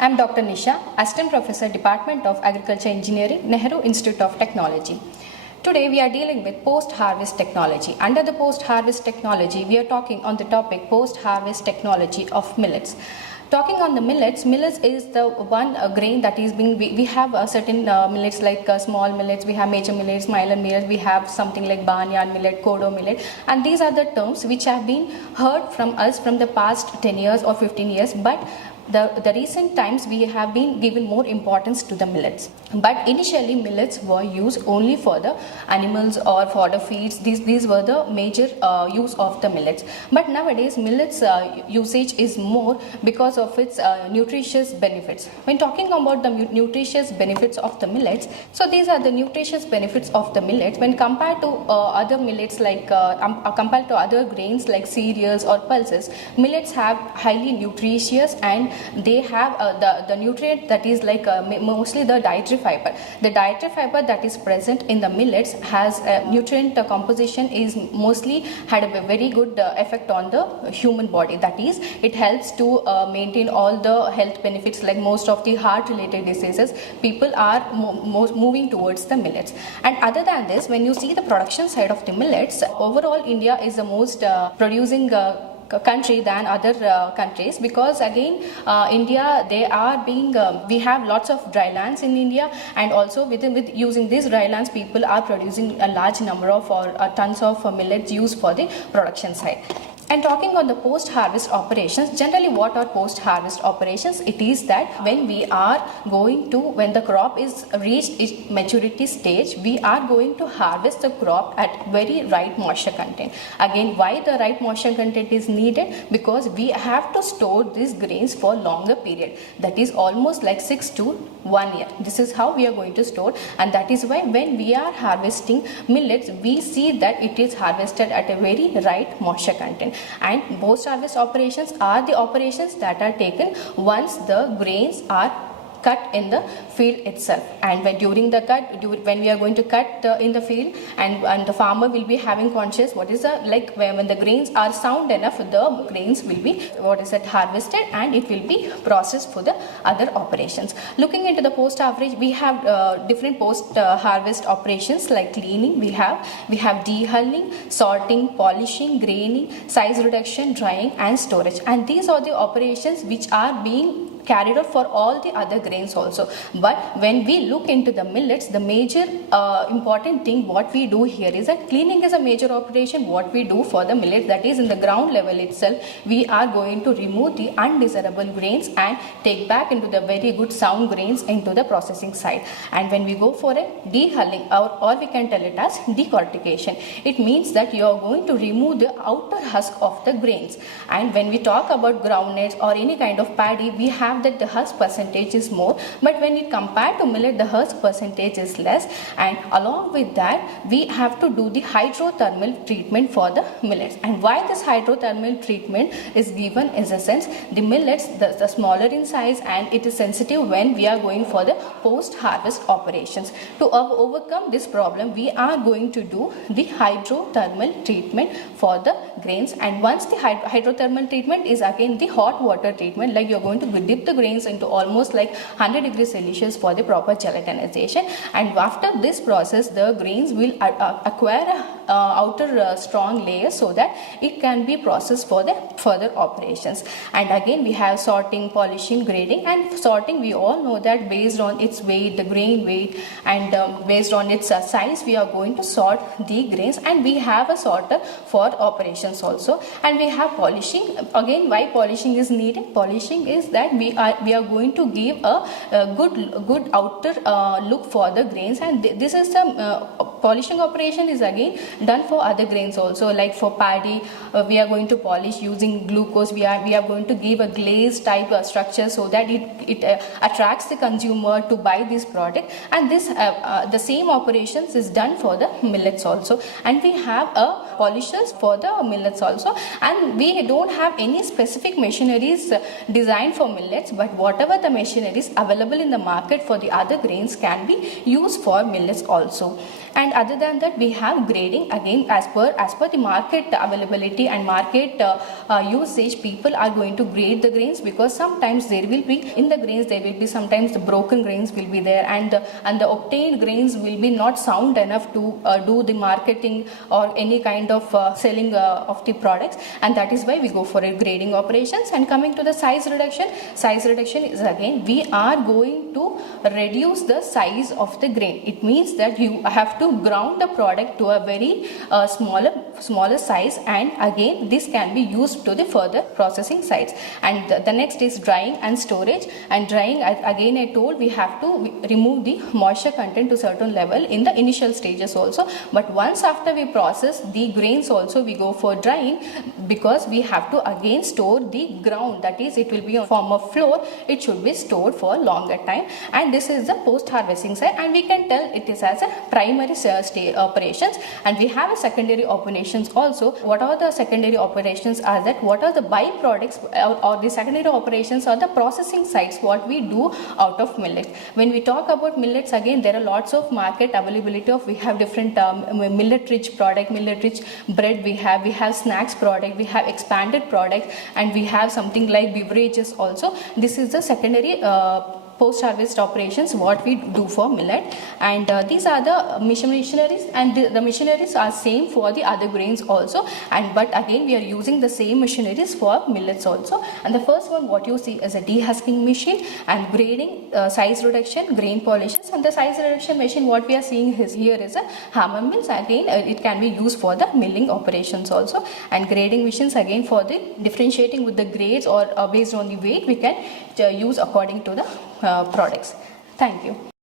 I'm Dr. Nisha, Assistant Professor, Department of Agriculture Engineering, Nehru Institute of Technology. Today we are dealing with post-harvest technology. Under the post-harvest technology, we are talking on the topic post-harvest technology of millets. Talking on the millets is the one grain that is being, we have certain millets like small millets, we have major millets, minor millets, we have something like barnyard millet, kodo millet, and these are the terms which have been heard from us from the past 10 years or 15 years, but the recent times we have been given more importance to the millets. But initially millets were used only for the animals or for the feeds. These were the major use of the millets. But nowadays millets usage is more because of its nutritious benefits. When talking about the nutritious benefits of the millets, so these are the nutritious benefits of the millets when compared to other millets like compared to other grains like cereals or pulses. Millets have highly nutritious and they have the nutrient that is like mostly the dietary fiber. The dietary fiber that is present in the millets has nutrient composition is mostly had a very good effect on the human body. That is, it helps to maintain all the health benefits like most of the heart related diseases. People are moving towards the millets. And other than this, when you see the production side of the millets, overall India is the most producing country than other countries, because again India they are being we have lots of dry lands in India, and also with using these dry lands people are producing a large number of or tons of millets used for the production side. And talking on the post-harvest operations, generally what are post-harvest operations? It is that when we are going to, when the crop is reached its maturity stage, we are going to harvest the crop at very right moisture content. Again, why the right moisture content is needed? Because we have to store these grains for longer period. That is almost like 6 to 1 year. This is how we are going to store, and that is why when we are harvesting millets, we see that it is harvested at a very right moisture content. And post-harvest operations are the operations that are taken once the grains are cut in the field itself. And when during the cut, when we are going to cut in the field, and the farmer will be having conscious what is the like when the grains are sound enough, the grains will be harvested and it will be processed for the other operations. Looking into the post-harvest, we have different post-harvest operations like cleaning, we have dehulling, sorting, polishing, graining, size reduction, drying and storage. And these are the operations which are being carried out for all the other grains also. But when we look into the millets, the major important thing what we do here is that cleaning is a major operation what we do for the millets, that is in the ground level itself. We are going to remove the undesirable grains and take back into the very good sound grains into the processing side. And when we go for a dehulling, or we can tell it as decortication, it means that you are going to remove the outer husk of the grains. And when we talk about groundnuts or any kind of paddy, we have that the husk percentage is more, but when it compared to millet the husk percentage is less. And along with that we have to do the hydrothermal treatment for the millets. And why this hydrothermal treatment is given is a sense the millets the smaller in size and it is sensitive when we are going for the post harvest operations. To overcome this problem we are going to do the hydrothermal treatment for the grains. And once the hydrothermal treatment is again the hot water treatment, like you are going to dip the grains into almost like 100 degrees Celsius for the proper gelatinization. And after this process the grains will acquire a outer strong layer so that it can be processed for the further operations. And again we have sorting, polishing, grading. And sorting, we all know that based on its weight, the grain weight, and based on its size we are going to sort the grains. And we have a sorter for operations also. And we have polishing. Again, why polishing is needed? Polishing is that we are going to give a good outer look for the grains. And this is some polishing operation is again done for other grains also, like for paddy we are going to polish using glucose. We are going to give a glaze type structure so that it attracts the consumer to buy this product. And this the same operations is done for the millets also. And we have a polishers for the millets also. And we don't have any specific machineries designed for millets. millets, but whatever the machineries available in the market for the other grains can be used for millets also. And other than that, we have grading again as per the market availability and market usage. People are going to grade the grains, because sometimes there will be in the grains there will be sometimes the broken grains will be there, and the obtained grains will be not sound enough to do the marketing or any kind of selling of the products, and that is why we go for a grading operations. And coming to the size reduction is again we are going to reduce the size of the grain. It means that you have to ground the product to a very smaller size, and again this can be used to the further processing sites. And the next is drying and storage. And drying, again I told, we have to remove the moisture content to certain level in the initial stages also, but once after we process the grains also we go for drying, because we have to again store the ground, that is it will be in form of flour. It should be stored for longer time. And this is the post harvesting side, and we can tell it is as a primary operations, and we have a secondary operations also. What are the secondary operations are that what are the byproducts or the secondary operations are the processing sites what we do out of millet. When we talk about millets, again there are lots of market availability of, we have different millet rich product, millet rich bread, we have snacks product, we have expanded product, and we have something like beverages also. This is the secondary post harvest operations what we do for millet. And these are the machineries, and the machineries are same for the other grains also, and but again we are using the same machineries for millets also. And the first one what you see is a dehusking machine, and grading, size reduction, grain polishes. And the size reduction machine what we are seeing here is a hammer mills. Again it can be used for the milling operations also. And grading machines again for the differentiating with the grades, or based on the weight we can use according to the products. Thank you.